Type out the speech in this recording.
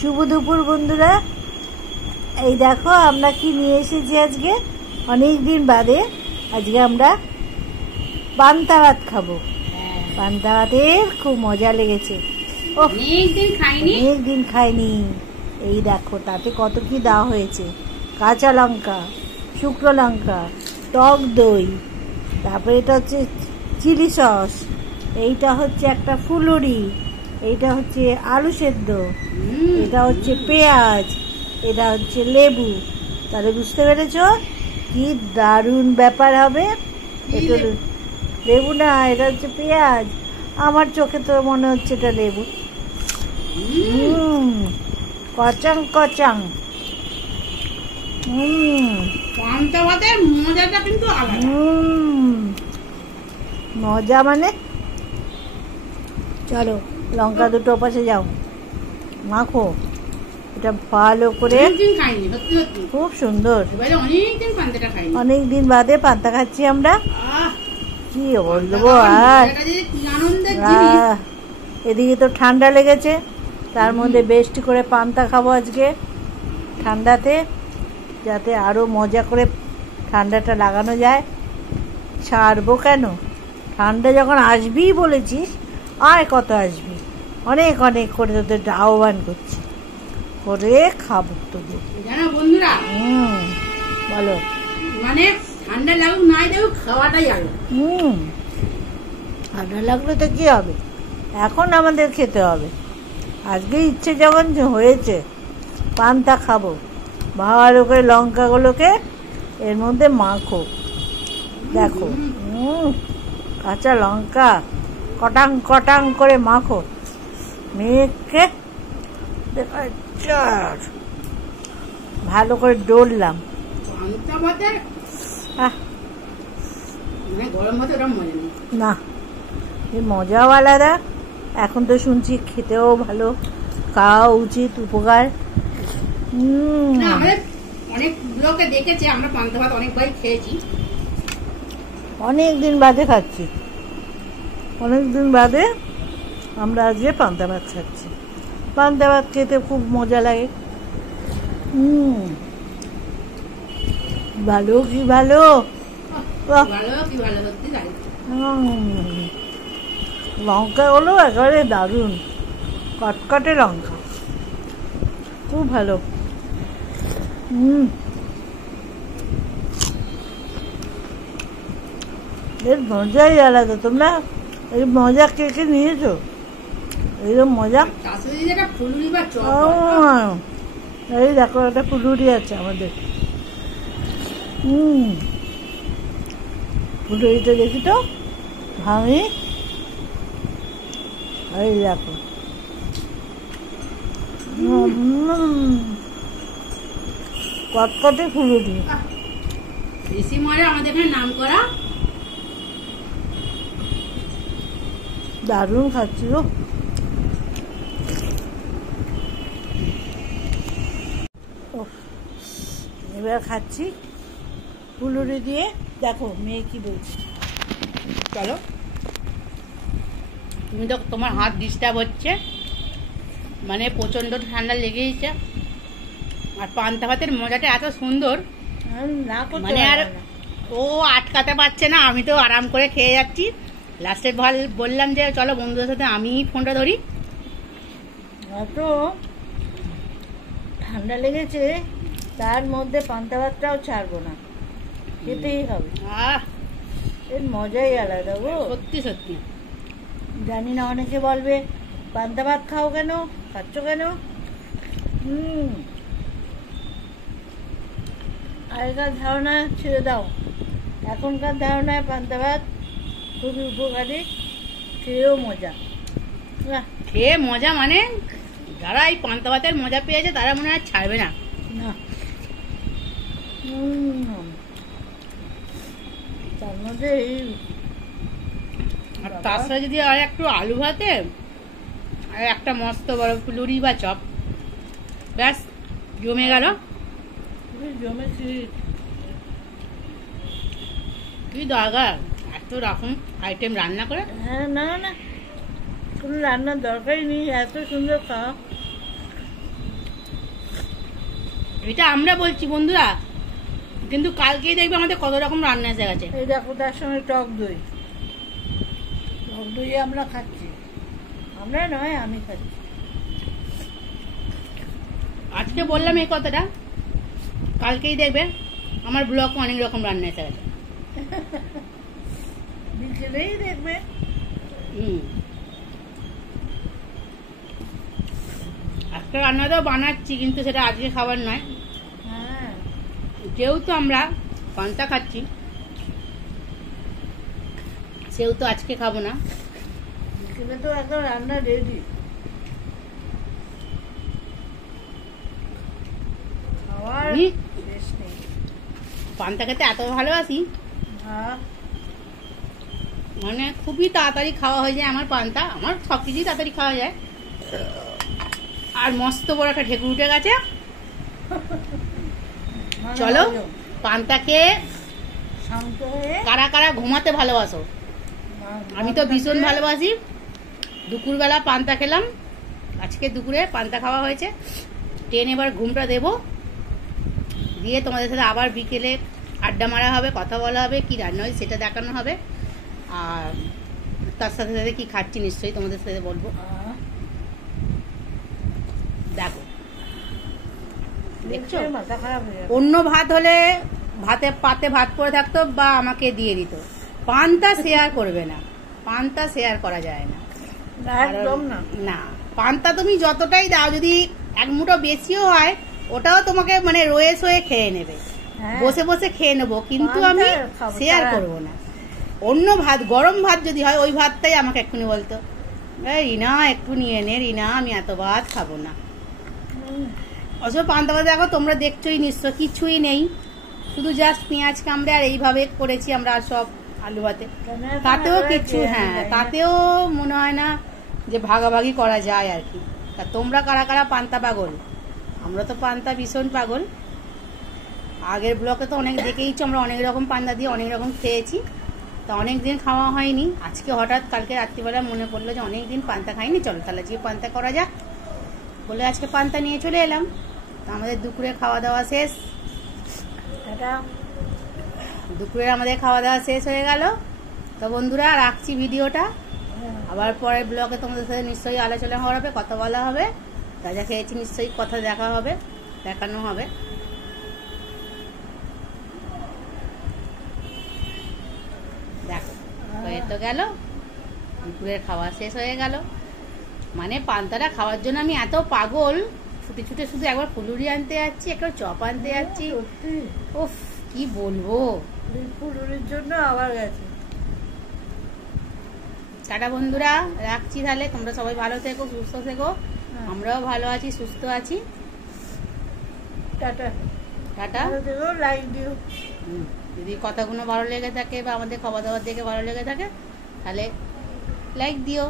শুভ দুপুর বন্ধুরা। এই দেখো আমরা কি নিয়ে এসেছি আজকে। অনেক দিন বাদে আজকে আমরা পান্তা ভাত খাবো। পান্তা ভাতের খুব মজা লেগেছে। অনেক দিন খাইনি। এই দেখো তাতে কত কি দেওয়া হয়েছে। কাঁচা লঙ্কা, শুকনো লঙ্কা, টক দই, তারপরে এটা হচ্ছে চিলি সস, এইটা হচ্ছে একটা ফুলুরি, এইটা হচ্ছে আলু সেদ্ধ, এটা হচ্ছে পেঁয়াজ, এটা হচ্ছে লেবু। তাহলে বুঝতে পেরেছো কি দারুণ ব্যাপার হবে। এটা লেবু না, এটা হচ্ছে পেঁয়াজ। আমার চোখে তো মনে হচ্ছে এটা লেবু। কচাং কচাং। পান্তা ভাতের মজাটা কিন্তু আলাদা। মজা মানে চলো লঙ্কা দুটো পাশে যাও, মাখো এটা ভালো করে। খুব সুন্দর। অনেক দিন বাদে পান্তা খাচ্ছি আমরা। কি বলবো আর। এদিকে তো ঠান্ডা লেগেছে, তার মধ্যে বেশি করে পান্তা খাবো আজকে ঠান্ডাতে, যাতে আরো মজা করে ঠান্ডাটা লাগানো যায়। ছাড়বো কেন, ঠান্ডা যখন আসবেই বলেছিস আর কত আসবি। অনেক অনেক করে তোদের আহ্বান করছি, করে খাবো তোদের। জানো বন্ধুরা, বলো মানে ঠান্ডা লাগুক নাই লাগুক খাওয়াটাই আলো। ঠান্ডা লাগলে তো কি হবে, এখন আমাদের খেতে হবে। আজকে ইচ্ছে যখন হয়েছে পান্তা খাবো, ভালো করে লঙ্কাগুলোকে এর মধ্যে মাখো। দেখো কাঁচা লঙ্কা কটাং কটাং করে মাখো, মেখে ভালো করে ডললাম। না, এই মজাও আলাদা। এখন তো শুনছি খেতেও ভালো, খাওয়া উচিত, উপকার। অনেক লোকে দেখেছে আমরা পান্তা ভাত অনেকবারই খেয়েছি। অনেক দিন বাদে খাচ্ছি, অনেক দিন বাদে আমরা আজকে পান্তা ভাত খাচ্ছি। পান্তা ভাত খেতে খুব মজা লাগে। ভালো কি ভালো, লঙ্কা হলো একেবারে দারুণ, কটকটে লঙ্কা, খুব ভালো। এর মজাই আলাদা। তোমরা এই মজা কে কে নিয়েছো? এইরকম মজা। এই দেখো একটা ফুলুরি আছে আমাদের। ফুলুরিটা দেখি তো, ভাঙি। এই দেখো কটকটে ফুলুরি। বেশি মজা আমাদের এখানে নাম করা। দারুণ খাচ্ছি গো। এবার খাচ্ছি ফুলুরি দিয়ে। দেখো মেয়ে কি বলছে। চলো, তুমি তো তোমার হাত ডিস্টার্ব হচ্ছে, মানে প্রচন্ড ঠান্ডা লেগেছে। আর পান্তা ভাতের মজাটা এত সুন্দর, মানে আর ও আটকাতে পারছে না। আমি তো আরাম করে খেয়ে যাচ্ছি। লাস্টে বললাম যে চলো বন্ধুদের সাথে আমি ফোনটা ধরি। এত ঠান্ডা লেগেছে, তার মধ্যে পান্তা ভাতটাও ছাড়বো না, খেতেই হবে। এর মজাই আলাদা গো, সত্যি সত্যি। জানি না অনেকে বলবে পান্তা ভাত খাও কেন, খাচ্ছ কেন। আগেকার ধারণা ছেড়ে দাও, এখনকার ধারণায় পান্তা ভাত খুবই উপকারী, খেয়েও মজা। খেয়ে মজা মানে যারা এই পান্তা ভাতের মজা পেয়েছে তারা মনে হয় ছাড়বে না। তার মধ্যে তার সাথে যদি আর একটু আলু ভাতে আর একটা মস্ত বড় ফুলুরি বা চপ, ব্যাস জমে গেল। জমেছি। কি দরকার এত রকম আইটেম রান্না করে? হ্যাঁ, না না, কোনো রান্নার দরকারই নেই, এত সুন্দর খাওয়া। এটা আমরা বলছি বন্ধুরা, কিন্তু কালকেই দেখবে আমাদের কত রকম রান্না এসে গেছে। এই দেখো তার সঙ্গে টক দই, টক দই আমরা খাচ্ছি, আমরা নয় আমি খাচ্ছি। আজকে বললাম এই কথাটা, কালকেই দেখবে আমার ব্লগে অনেক রকম রান্না এসে গেছে। বিকেলেই দেখবে। আজকে রান্নাটাও বানাচ্ছি, কিন্তু সেটা আজকে খাবার নয়। হ্যাঁ, যেহেতু আমরা পান্তা খাচ্ছি সেহেতু আজকে খাবো না। বিকেলে তো একদম রান্না রেডি। খাওয়ার আমি শেষ নেই। পান্তা খেতে এত ভালোবাসি, হ্যাঁ, মানে খুবই তাড়াতাড়ি খাওয়া হয়ে যায় আমার পান্তা। আমার সব কিছুই তাড়াতাড়ি খাওয়া যায়। আর মস্ত বড় একটা ঢেকুর উঠে গেছে। চলো পান্তা খেয়ে শান্ত হয়ে কারা কারা ঘুমাতে ভালোবাসো। আমি তো ভীষণ ভালোবাসি। দুপুরবেলা পান্তা খেলাম, আজকে দুপুরে পান্তা খাওয়া হয়েছে। ট্রেনে এবার ঘুমটা দেবো, দিয়ে তোমাদের সাথে আবার বিকেলে আড্ডা মারা হবে, কথা বলা হবে, কি রান্না হয় সেটা দেখানো হবে। আর তার সাথে সাথে কি খাচ্ছি নিশ্চয়ই তোমাদের সাথে বলবো। দেখো, দেখছো, মাথা খারাপ হয়ে যাবে। অন্য ভাত হলে পাতে ভাত পড়ে থাকতো বা আমাকে দিয়ে দিত। পান্তা শেয়ার করবে না, পান্তা শেয়ার করা যায় না, একদম না। না। পান্তা তুমি যতটাই দাও, যদি এক মুঠো বেশিও হয়, ওটাও তোমাকে মানে রয়ে সয়ে খেয়ে নেবে, হ্যাঁ, বসে বসে খেয়ে নেবো, কিন্তু আমি পান্তা খাবো, শেয়ার সারা- করবো না। অন্য ভাত, গরম ভাত যদি হয়, ওই ভাতটাই আমাকে এক্ষুনি বলতো, এই রিনা একটু নিয়ে নে রিনা, আমি এত ভাত খাবো না। অসব পান্তা ভাত দেখো, তোমরা দেখছোই নিশ্চয়, কিছুই নেই, শুধু জাস্ট পেঁয়াজ কামড়ে আর এইভাবে করেছি আমরা সব আলু ভাতে। তাতেও কিছু, হ্যাঁ, তাতেও মনে হয় না যে ভাগাভাগি করা যায় আর কি। তা তোমরা কারা কারা পান্তা পাগল? আমরা তো পান্তা ভীষণ পাগল। আগের ব্লকে তো অনেক দেখেইছো, আমরা অনেক রকম পান্তা দিয়ে অনেক রকম খেয়েছি। তা অনেক দিন খাওয়া হয়নি, আজকে হঠাৎ কালকে রাত্রিবেলা মনে পড়লো যে অনেক দিন পান্তা খাইনি, চলো তাহলে আজকে পান্তা করা যাক বলে আজকে পান্তা নিয়ে চলে এলাম। তা আমাদের দুপুরে খাওয়া দাওয়া শেষ, দুপুরে আমাদের খাওয়া দাওয়া শেষ হয়ে গেল। তো বন্ধুরা রাখছি ভিডিওটা, আবার পরের ব্লগে তোমাদের সাথে নিশ্চয়ই আলোচনা হবে, কথা বলা হবে, যা যা খেয়েছি নিশ্চয়ই কথা দেখা হবে, দেখানো হবে। দেখো, হয়ে তো গেল, দুপুরের খাওয়া শেষ হয়ে গেল। মানে পান্তাটা খাওয়ার জন্য আমি এত পাগল, ছুটে ছুটে শুধু একবার ফুলুরি আনতে যাচ্ছি, একবার চপ আনতে যাচ্ছি। উফ, কি বলবো। ফুলুরির জন্য আবার গেছে। টাটা বন্ধুরা, রাখছি তাহলে। তোমরা সবাই ভালো থেকো, সুস্থ থেকো, আমরাও ভালো আছি, সুস্থ আছি। Tata tata. লাইক দিও। যদি কথাগুলো ভালো লেগে থাকে বা আমাদের খাওয়া দাওয়ার দেখে ভালো লেগে থাকে, তাহলে লাইক দিও।